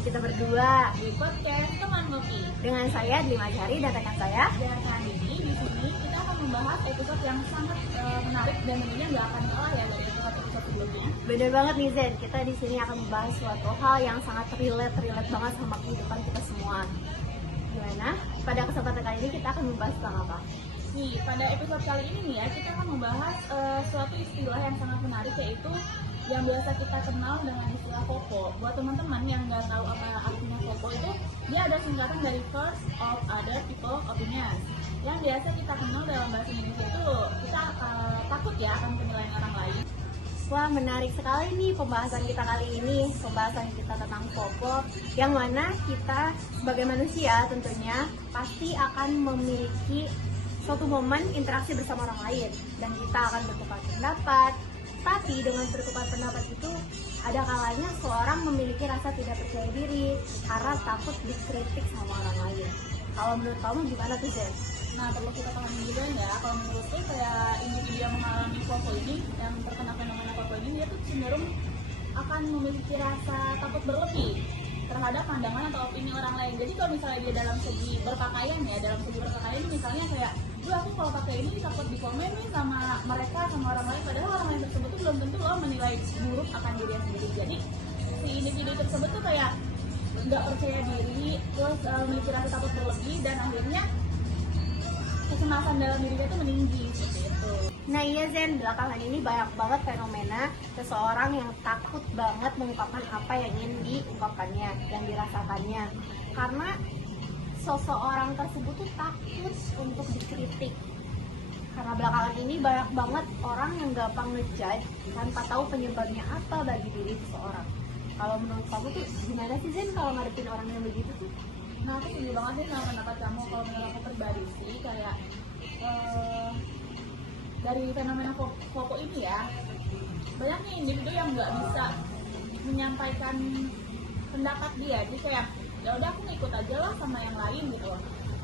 kita berdua di podcast Teman Ngopi dengan saya Dwi Majari dan rekan saya. dan kali ini di sini kita akan membahas episode yang sangat menarik dan tentunya nggak akan kalah ya dari episode sebelumnya. Bener banget nih Zen, kita di sini akan membahas suatu hal yang sangat relate banget sama kehidupan kita semua. Gimana? Pada kesempatan kali ini kita akan membahas tentang apa? Nih, pada episode kali ini nih ya, kita akan membahas suatu istilah yang sangat menarik, yaitu yang biasa kita kenal dengan istilah FOPO. Buat teman-teman yang nggak tahu apa artinya FOPO itu, dia ada singkatan dari First of Other People Opinions. Yang biasa kita kenal dalam bahasa Indonesia itu, kita takut ya akan penilaian orang lain. Wah, menarik sekali nih pembahasan kita kali ini. Pembahasan kita tentang FOPO, yang mana kita sebagai manusia tentunya pasti akan memiliki suatu momen interaksi bersama orang lain, dan kita akan bertukar pendapat. Tapi dengan bertukar pendapat itu, ada kalanya seorang memiliki rasa tidak percaya diri karena takut dikritik sama orang lain. Kalau menurut kamu gimana tuh, Zen? Nah, perlu kita pahami juga ya, kalau menurutku kayak individu yang mengalami FOPO ini, yang terkena fenomena FOPO ini, dia tuh cenderung akan memiliki rasa takut berlebih terhadap pandangan atau opini orang lain. Jadi kalau misalnya dia dalam segi berpakaian ya, misalnya kayak, aku kalau pakai ini takut dikomen nih sama mereka, sama orang lain, padahal orang lain tersebut tuh belum tentu loh menilai buruk akan dirinya sendiri. Jadi si individu tersebut tuh kayak nggak percaya diri, terus memiliki rasa takut berlebih, dan akhirnya kecemasan dalam dirinya tuh meninggi seperti itu. Nah iya Zen, belakangan ini banyak banget fenomena seseorang yang takut banget mengungkapkan apa yang ingin diungkapkannya, yang dirasakannya, karena seseorang tersebut tuh takut untuk dikritik. Karena belakangan ini banyak banget orang yang gampang ngejudge tanpa tahu penyebabnya apa bagi diri seseorang. Kalau menurut kamu tuh gimana sih Zen kalau ngadepin orang yang begitu tuh? Nah, aku setuju banget sih sama pendapat kamu. Kalau menurut aku pribadi sih kayak dari fenomena FOPO ini ya, banyak nih individu yang nggak bisa menyampaikan pendapat dia. Jadi kayak, ya udah aku ngikut aja lah sama yang lain gitu.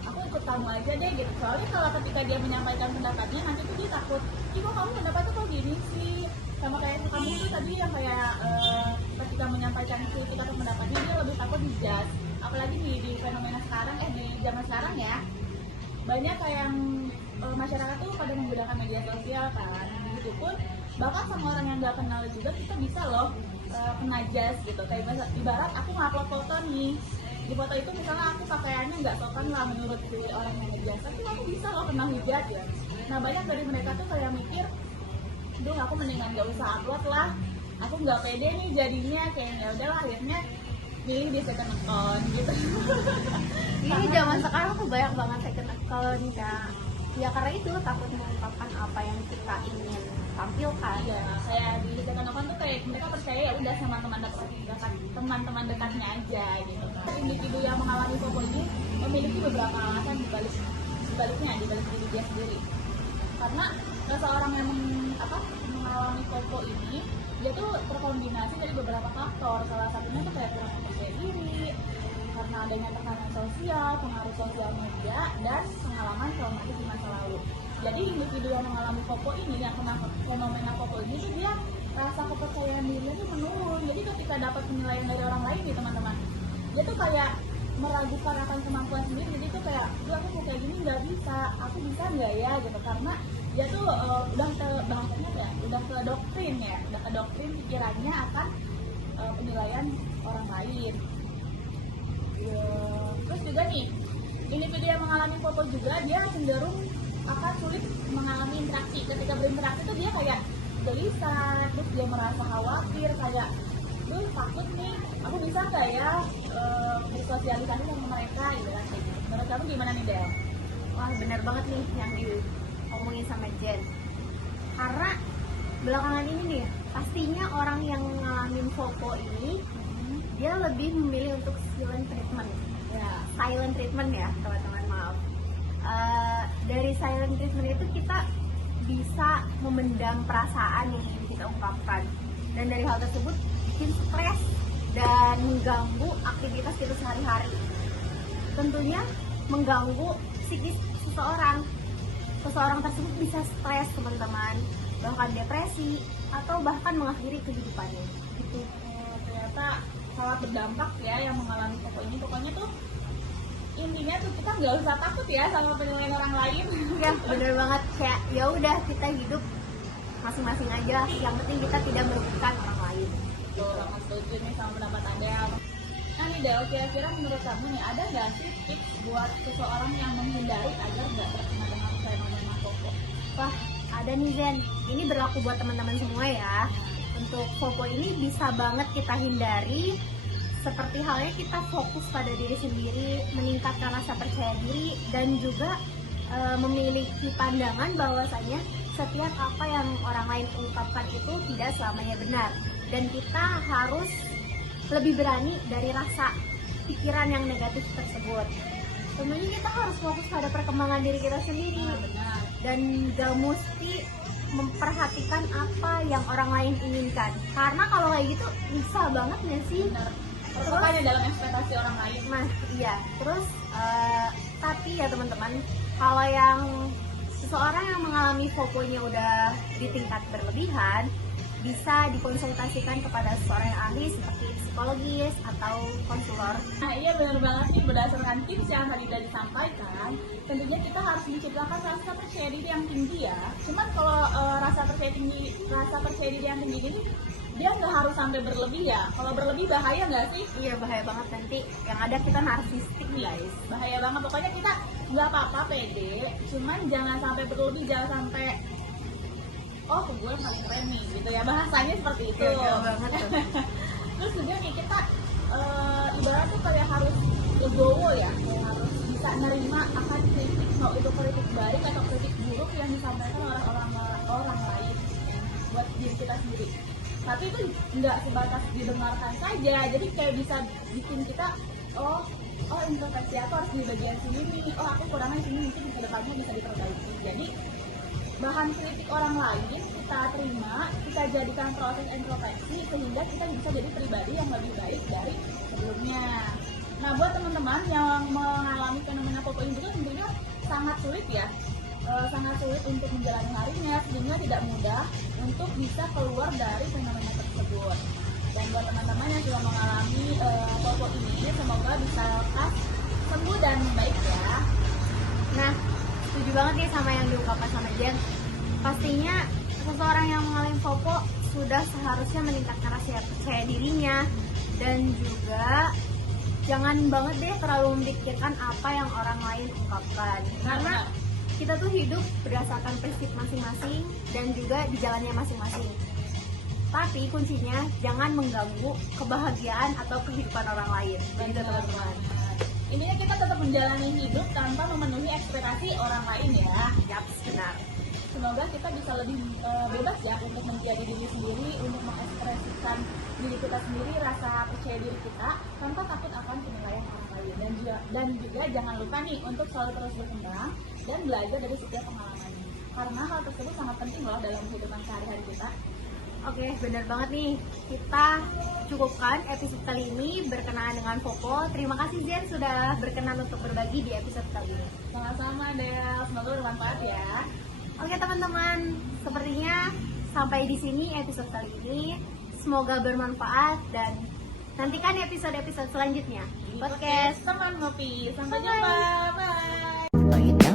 Aku ikut kamu aja deh gitu. Soalnya kalau ketika dia menyampaikan pendapatnya, nanti tuh dia takut, ih kok kamu pendapatnya kok gini sih? Sama kayak kamu tuh tadi yang kayak ketika menyampaikan kita pendapatnya, dia lebih takut dijudge. Apalagi di fenomena sekarang, di zaman sekarang ya, banyak kayak yang masyarakat tuh pada menggunakan media sosial kan. Begitu pun bahkan sama orang yang nggak kenal juga kita bisa loh kena judge gitu. Kayak ibarat aku ngupload foto nih, di foto itu misalnya aku pakaiannya nggak sopan lah menurut orang yang ngejudge, tapi aku bisa loh kena hujat ya. Nah, banyak dari mereka tuh kayak mikir, duh aku mendingan nggak usah upload lah, aku nggak pede nih jadinya, kayak ya udahlah akhirnya milih di second account gitu. Ini zaman sekarang tuh banyak banget second account ya karena itu takut mengungkapkan apa yang kita ingin tampilkan. Iya, kayak di second account tuh kayak mereka percaya ya udah sama teman-teman dekatnya aja gitu. Individu yang mengalami FOPO ini memiliki beberapa alasan dibaliknya diri dia sendiri. Karena seseorang yang mengalami FOPO ini, dia tuh terkombinasi dari beberapa faktor. Salah satunya tuh kayak kurang percaya diri, karena adanya tekanan sosial, pengaruh sosial media, dan pengalaman traumatis di masa lalu. Jadi individu yang mengalami FOPO ini, yang kena fenomena FOPO ini tuh dia rasa kepercayaan dirinya tuh menurun. Jadi ketika dapat penilaian dari orang lain nih teman-teman, dia tuh kayak meragukan akan kemampuan sendiri. Jadi tuh kayak, aku mau kayak gini nggak bisa, aku bisa nggak ya gitu. Karena dia tuh udah ke doktrin pikirannya akan penilaian orang lain. Terus juga nih, individu yang mengalami FOPO juga dia cenderung akan sulit mengalami interaksi. Ketika berinteraksi tuh dia kayak gelisah, terus dia merasa khawatir, kayak takut nih, aku bisa nggak ya bersosialisasi sama mereka gitu kan. Menurut kamu gimana nih Del? Wah, bener banget nih yang diomongin sama Jen. Karena belakangan ini nih, pastinya orang yang ngalamin FOPO ini dia lebih memilih untuk silent treatment ya teman-teman, maaf. Dari silent treatment itu kita bisa memendam perasaan yang ingin kita ungkapkan, dan dari hal tersebut bikin stres dan mengganggu aktivitas kita sehari-hari. Tentunya mengganggu psikis seseorang tersebut bisa stres teman-teman, bahkan depresi, atau bahkan mengakhiri kehidupannya gitu. Ternyata sangat berdampak ya yang mengalami foto ini. Pokoknya tuh intinya tuh kita nggak usah takut ya sama penilaian orang lain. Ya bener banget, kayak ya udah kita hidup masing-masing aja, yang penting kita tidak merugikan orang lain. Tuh, sangat setuju nih sama pendapat Adel. Nah nih Del, kira-kira menurut kamu nih ada nggak sih tips buat seseorang yang menghindari agar nggak terkena dengan fenomena foto? Wah, ada nih Zen, ini berlaku buat teman-teman semua ya. Untuk foto ini bisa banget kita hindari, seperti halnya kita fokus pada diri sendiri, meningkatkan rasa percaya diri, dan juga memiliki pandangan bahwasanya setiap apa yang orang lain ungkapkan itu tidak selamanya benar, dan kita harus lebih berani dari rasa pikiran yang negatif tersebut. Tentunya kita harus fokus pada perkembangan diri kita sendiri, Benar. dan gak mesti memperhatikan apa yang orang lain inginkan, karena kalau kayak gitu bisa banget nggak sih? Benar. Terpokoknya dalam ekspektasi orang lain. Nah iya, terus tapi ya teman-teman, kalau yang seseorang yang mengalami fomonya udah di tingkat berlebihan, bisa dikonsultasikan kepada seorang yang ahli seperti psikologis atau konselor. Nah iya benar banget nih, berdasarkan tips yang tadi udah disampaikan, tentunya kita harus menciptakan rasa percaya diri yang tinggi ya. Cuman kalau rasa percaya diri yang tinggi ini dia nggak harus sampai berlebih ya. Kalau berlebih bahaya nggak sih? Iya bahaya banget, nanti yang ada kita narsistik guys. Bahaya banget. Pokoknya kita nggak apa-apa pede, cuman jangan sampai berlebih, jangan sampai oh gue yang paling keren nih gitu ya, bahasanya seperti itu. Iya banget tuh. Terus juga nih kita ibarat tuh kayak harus legowo ya, kayak harus bisa nerima akan kritik, mau itu kritik baik atau kritik buruk yang disampaikan oleh orang lain buat diri kita sendiri. Tapi itu nggak sebatas didengarkan saja, jadi kayak bisa bikin kita oh introspeksi aku harus di bagian sini nih, oh aku kurangnya sini, mungkin ke depannya bisa diperbaiki. Jadi bahan kritik orang lain kita terima, kita jadikan proses introspeksi sehingga kita bisa jadi pribadi yang lebih baik dari sebelumnya. Nah buat teman-teman yang mengalami fenomena foto ini juga tentunya sangat sulit ya, sangat sulit untuk menjalani harinya, sehingga tidak mudah untuk bisa keluar dari fenomena tersebut. Dan buat teman-teman yang sudah mengalami foto ini, semoga bisa lekas sembuh dan baik ya. Nah, setuju banget nih sama yang diungkapkan sama Jen. Pastinya seseorang yang mengalami fomo sudah seharusnya meningkatkan rasa percaya dirinya, dan juga jangan banget deh terlalu memikirkan apa yang orang lain ungkapkan, karena kita tuh hidup berdasarkan prinsip masing-masing dan juga di jalannya masing-masing. Tapi kuncinya jangan mengganggu kebahagiaan atau kehidupan orang lain. Begitu teman-teman. Intinya kita tetap menjalani hidup tanpa memenuhi ekspektasi orang lain ya. Yap, benar. Semoga kita bisa lebih bebas ya untuk menjadi diri sendiri, untuk mengekspresikan diri kita sendiri, rasa percaya diri kita tanpa takut akan penilaian orang lain. Dan juga jangan lupa nih untuk selalu terus berkembang dan belajar dari setiap pengalaman. Karena hal tersebut sangat penting loh dalam kehidupan sehari-hari kita. Oke, benar banget nih. Kita cukupkan episode kali ini berkenaan dengan fomo. Terima kasih Zen sudah berkenan untuk berbagi di episode kali ini. Sama-sama Del, semoga bermanfaat ya. Oke teman-teman, sepertinya sampai di sini episode kali ini. Semoga bermanfaat dan nantikan episode-episode selanjutnya di podcast Teman Ngopi. Sampai jumpa. Bye. Bye.